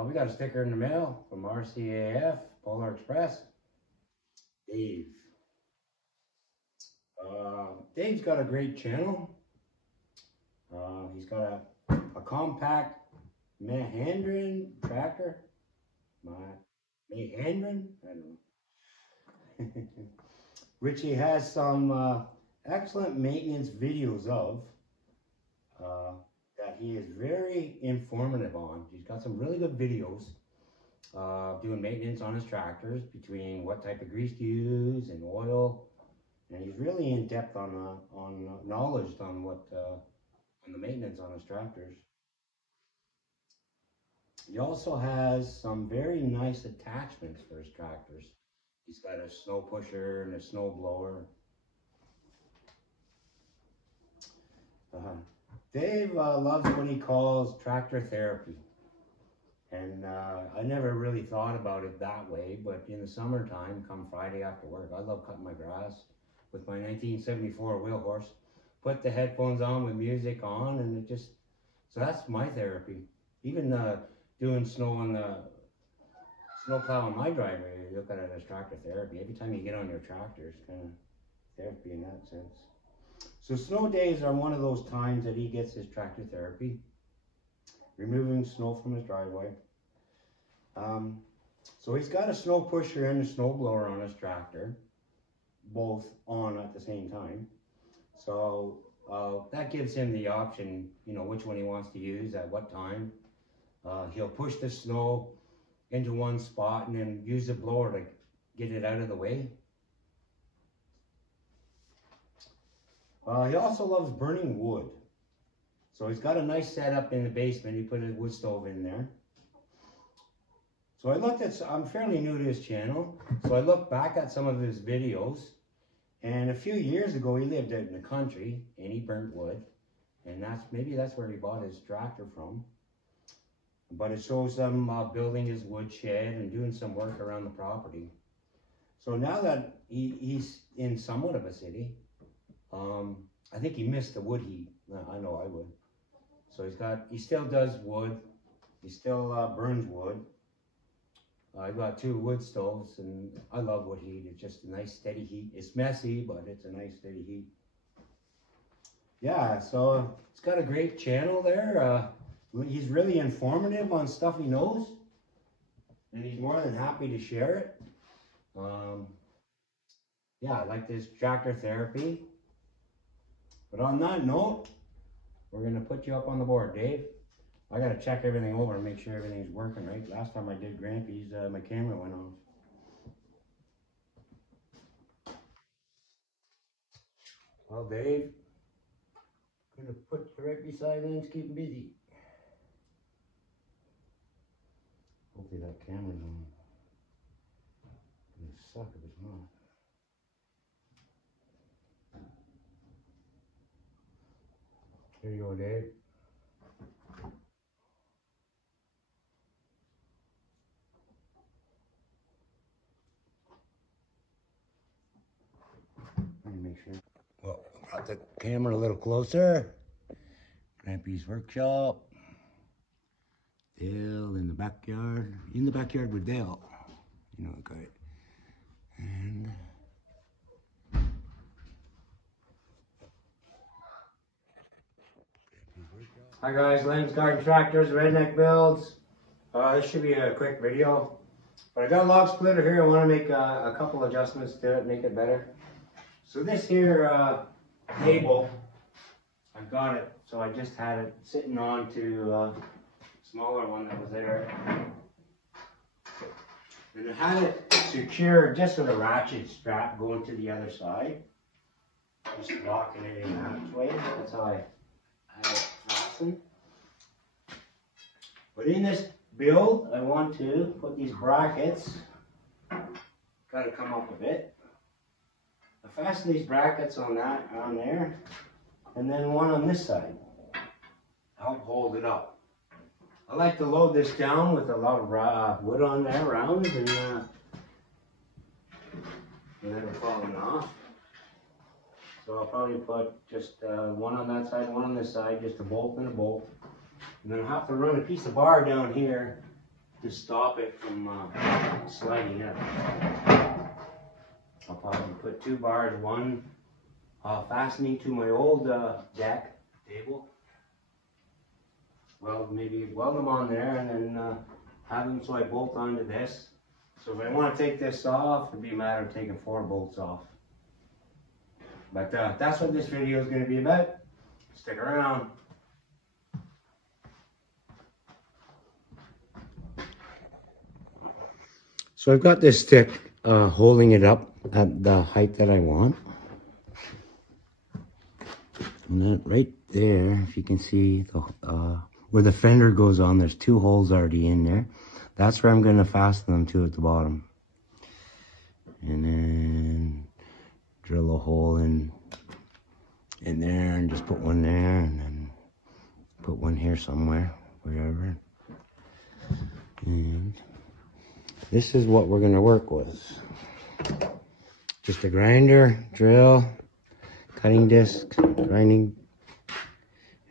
We got a sticker in the mail from RCAF, Polar Express. Dave. Dave's got a great channel. He's got a compact Mahandrin tractor. Mahandrin? I don't know. Which he has some excellent maintenance videos of that he is very informative on. He's got some really good videos doing maintenance on his tractors, between what type of grease to use and oil, and he's really in depth on knowledge on what on the maintenance on his tractors. He also has some very nice attachments for his tractors. He's got a snow pusher and a snow blower. Dave loves what he calls tractor therapy. And I never really thought about it that way, but in the summertime, come Friday after work, I love cutting my grass with my 1974 wheel horse. Put the headphones on with music on, and it just, so that's my therapy. Even doing snow on the snow plow on my driveway, you look at it as tractor therapy. Every time you get on your tractor, it's kind of therapy in that sense. So snow days are one of those times that he gets his tractor therapy, removing snow from his driveway. So he's got a snow pusher and a snow blower on his tractor, both on at the same time. So that gives him the option, you know, which one he wants to use at what time. He'll push the snow into one spot and then use the blower to get it out of the way. He also loves burning wood. So he's got a nice setup in the basement. He put a wood stove in there. So I looked at, I'm fairly new to his channel, so I looked back at some of his videos, and a few years ago he lived out in the country and he burnt wood, and maybe that's where he bought his tractor from. But it shows him building his wood shed and doing some work around the property. So now that he's in somewhat of a city, I think he missed the wood heat. I know I would. So he still does wood. He still burns wood. I've got 2 wood stoves, and I love wood heat. It's just a nice steady heat. It's messy, but it's a nice steady heat. Yeah, so he's got a great channel there. He's really informative on stuff he knows, and he's more than happy to share it. Yeah, I like this tractor therapy. But on that note, we're going to put you up on the board, Dave. I got to check everything over and make sure everything's working right. Last time I did Grampy's, my camera went off. Well, Dave, I'm going to put you right beside Lynch, keep him busy. Hopefully that camera's on. It's going to suck if it's not. Here you go, Dave. Let me make sure. Well, got the camera a little closer. Grampy's workshop. Dale in the backyard. In the backyard with Dale. You know the guy. And hi guys, Lynn's Garden Tractors, Redneck Builds. This should be a quick video, but I got a log splitter here. I want to make a couple adjustments to it, make it better. So this here table, I've got it, so I just had it sitting on to a smaller one that was there. And I had it secured just with a ratchet strap going to the other side. Just locking it in that way. That's how I had it fastened. But in this build, I want to put these brackets. Got to come up a bit. I fasten these brackets on there, and then one on this side. Help hold it up. I like to load this down with a lot of wood on there, rounds, and never falling off. So I'll probably put just one on that side, one on this side, just a bolt and a bolt. And then I'll have to run a piece of bar down here to stop it from sliding up. I'll probably put 2 bars, one fastening to my old deck table. Well, maybe weld them on there and then have them so I bolt onto this. So if I want to take this off, it'd be a matter of taking 4 bolts off. But that's what this video is going to be about. Stick around. So I've got this stick holding it up at the height that I want. And then right there, if you can see the, where the fender goes on, there's 2 holes already in there. That's where I'm going to fasten them to at the bottom. And then drill a hole in there and just put one there and then put one here somewhere, wherever. And this is what we're going to work with. Just a grinder, drill, cutting disc, grinding.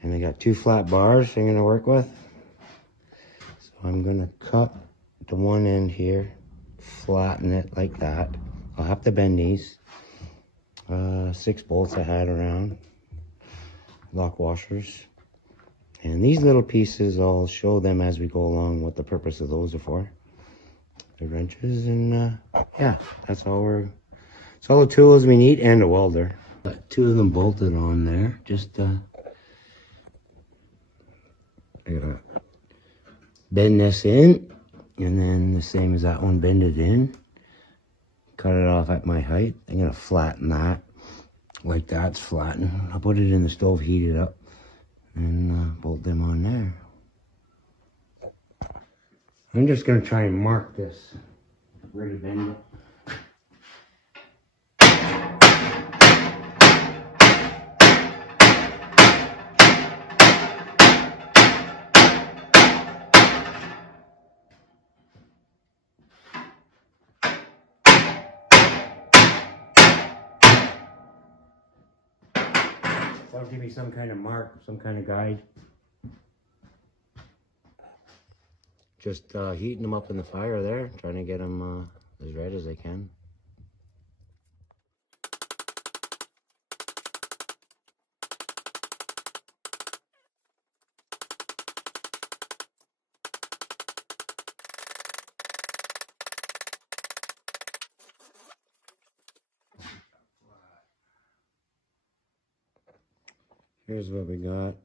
And I got 2 flat bars I'm going to work with. So I'm going to cut the one end here, flatten it like that. I'll have to bend these. 6 bolts I had around, lock washers. And these little pieces, I'll show them as we go along what the purpose of those are for. The wrenches, and yeah, that's all the tools we need, and a welder. Got 2 of them bolted on there. Just I gotta bend this in, and then the same as that one, bend it in. Cut it off at my height. I'm gonna flatten that like that's flattened. I'll put it in the stove, heat it up, and bolt them on there. I'm just going to try and mark this where to bend it. That'll give me some kind of mark, some kind of guide. Just heating them up in the fire there, trying to get them as red as I can. Here's what we got.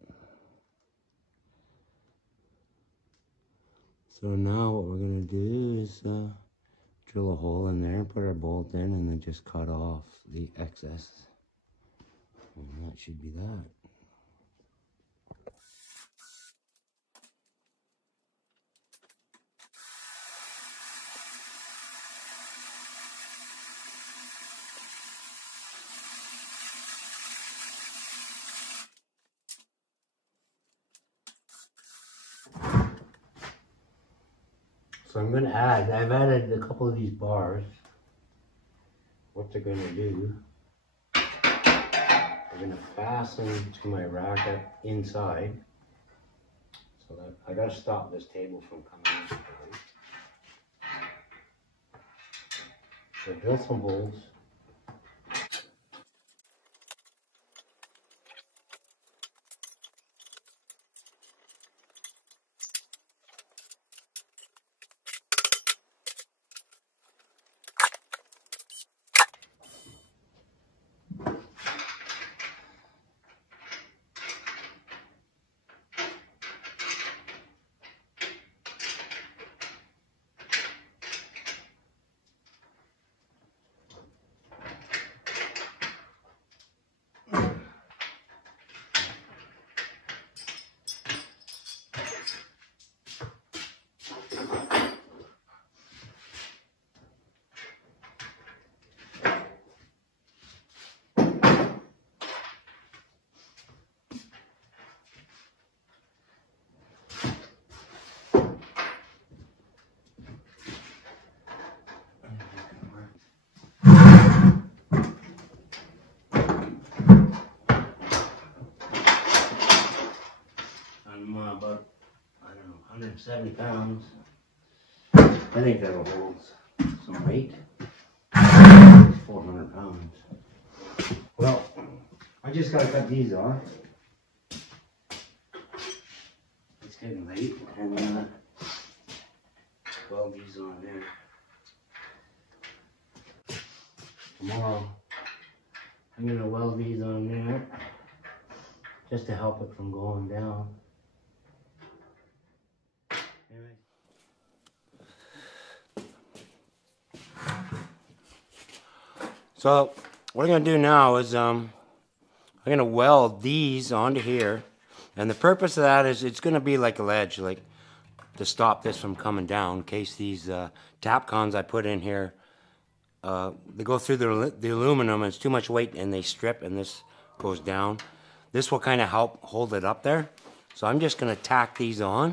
So now what we're going to do is drill a hole in there, put our bolt in, and then just cut off the excess. And that should be that. So I'm going to add, I've added a couple of these bars. What they're going to do, they're going to fasten to my racket inside. So that I got to stop this table from coming inside. So drill some holes. I'm about, I don't know, 170 pounds. I think that'll hold some weight. 400 pounds. Well, I just gotta cut these off. It's getting late, and weld these on there. Tomorrow, I'm gonna weld these on there just to help it from going down. So what I'm going to do now is I'm going to weld these onto here, and the purpose of that is it's going to be like a ledge, like to stop this from coming down in case these tap cons I put in here, they go through the aluminum and it's too much weight and they strip and this goes down. This will kind of help hold it up there. So I'm just going to tack these on.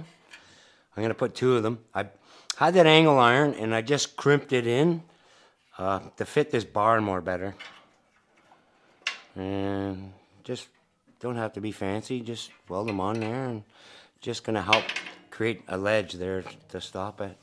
I'm going to put 2 of them. I had that angle iron and I just crimped it in to fit this bar more better. And just don't have to be fancy, just weld them on there, and just going to help create a ledge there to stop it.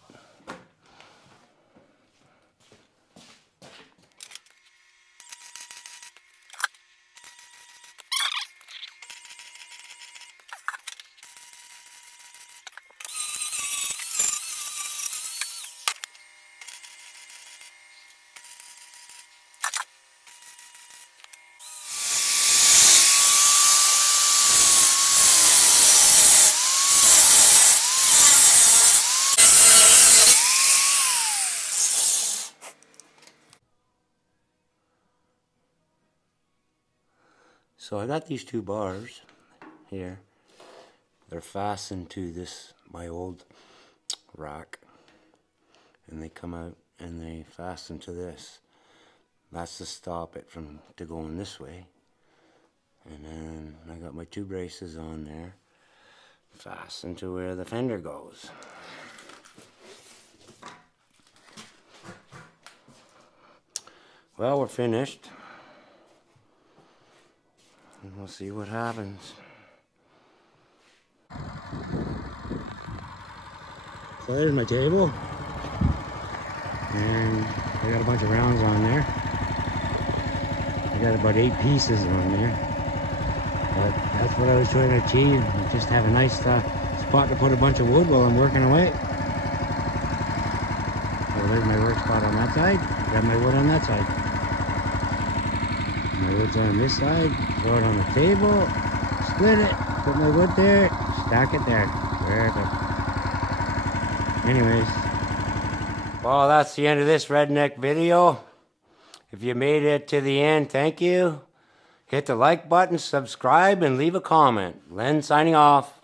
So I got these 2 bars here. They're fastened to this, my old rack. And they come out and they fasten to this. That's to stop it from going this way. And then I got my 2 braces on there, fastened to where the fender goes. Well, we're finished. And we'll see what happens. So there's my table. And I got a bunch of rounds on there. I got about 8 pieces on there. But that's what I was trying to achieve. Just have a nice spot to put a bunch of wood while I'm working away. So there's my work spot on that side. Got my wood on that side. My wood's on this side. Throw it on the table. Split it. Put my wood there. Stack it there. Very good. Anyways. Well, that's the end of this redneck video. If you made it to the end, thank you. Hit the like button, subscribe, and leave a comment. Len signing off.